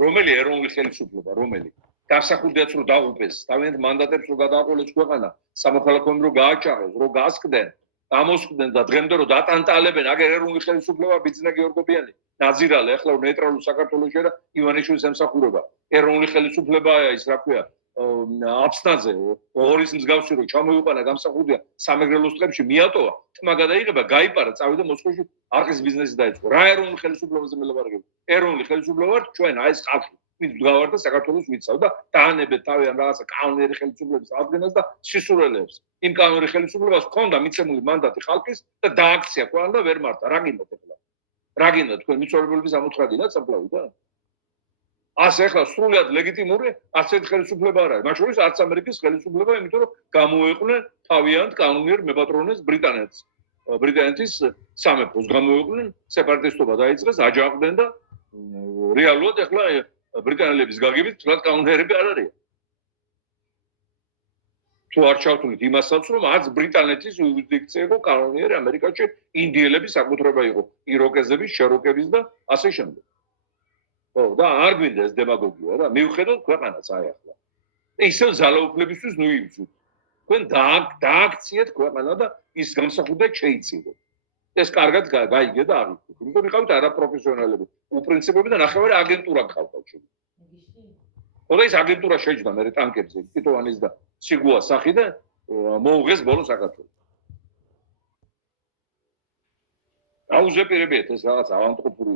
რომელი ეროვნული ხელისუფლება, რომელი დასახურდიაც რო დაღუპეს, თავიანთ მანდატებს რო გადააყოლეს ქვეყანა, სამოქალაქოები რო გააჭაღეს, რო გასკდნენ, გამოსკდნენ და დღემდე რო დატანტალებენ, აგერ ეროვნული ხელისუფლება ბიძინა გეორგობიანი, ნაძირალე, ახლა ნეიტრალურ საქართველოში და ივანიშვილის ემსახურება. ეროვნული ხელისუფლებაა ის, რა ქვია, აფსნაძე, ორის მსგავსი რო ჩამოიყვანა გამსახურდია სამეგრელოს წლებში მიატოვა, თმა გადაიღება, გაიპარა, წავიდა მოსკოვში, არყის ბიზნესი დაიწყო. რა ეროვნული ხელისუფლებაზე მელაპარაკებთ? ეროვნული ხელისუფლება ვართ ჩვენ, აი ეს ხალხი. ვინც მდგავართ და საქართველოს ვიცავ და დაანებეთ თავიანთ რაღაცა კანონიერი ხელისუფლების ადგენას და სისურველეებს. იმ კანონიერი ხელისუფლებას ჰქონდა მიცემული მანდატი ხალხის და დააქცია ყველამ და ვერ მართა. რა გინდათ ახლა? რა გინდათ თქვენ მიცვალებელების ამოთხრა გინდათ საფლავიდან? ასე ახლა სრულად ლეგიტიმური ასეთი ხელისუფლება არ არის. მათ შორის არც ამერიკის ხელისუფლება, იმიტომ რომ გამოეყვნენ თავიანთ კანონიერ მებატრონეს ბრიტანეთს. ბრიტანეთის სამეფოს გამოეყვნენ, სეპარატისტობა დაიწყეს, აჯანყდნენ და რეალურად ახლა ბრიტანელების გაგებით თლად კანონიერები არ არის. თუ არ ჩავთვლით იმასაც, რომ არც ბრიტანეთის იურისდიქცია იყო კანონიერი ამერიკაში ინდიელების საკუთრება იყო, იროკეზების, შეროკების და ასე შემდეგ. ხო, და არ გვინდა ეს დემაგოგია რა, მივხედოთ ქვეყანას აი ახლა. ისევ ძალაუფლებისთვის ნუ იბრძვით. თქვენ დააქციეთ ქვეყანა და ის გამსახურდიად შეიცილეთ. ეს კარგად გაიგე და აღიქვით. იმიტომ ვიყავით არაპროფესიონალები, უპრინციპები და ნახევარი აგენტურა გყავდათ შენ. ხოდა ის აგენტურა შეჯდა მე ტანკებზე, ტიტოვანის და სიგუას სახი და მოუღეს ბოლოს საქართველოს. აუზეპირებიეთ ეს რაღაც ავანტყოფური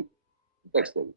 ტექსტები.